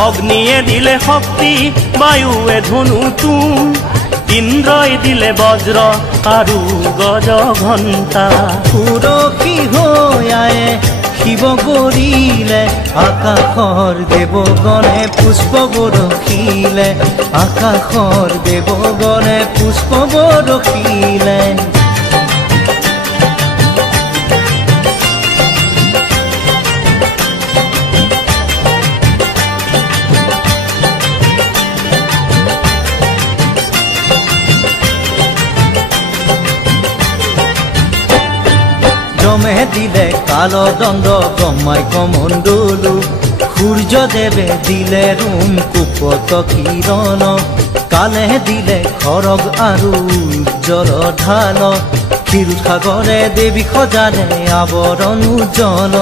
অগ্নিয়ে দিলে শক্তি বায়ুৱে ধনু তুম ইন্দ্ৰই দিলে বজ্ৰ আৰু গজ ঘণ্টা সুৰক্ষী হৈ আয়ে শিৱ গৰিলে আকাশৰ দেৱগণে পুষ্প বৰষিলে আকাশৰ দেৱগণে পুষ্প বৰষিলে যমে দিলে কালদণ্ড ব্ৰহ্মাই কমণ্ডলু সূৰ্যদেৱে দিলে ৰোম কুপত কিৰণ কালে দিলে খৰগ আৰু উজ্জ্বল ঢাল ক্ষীৰোদ সাগৰে দেৱী সজালে আৱৰণ উজ্জ্বল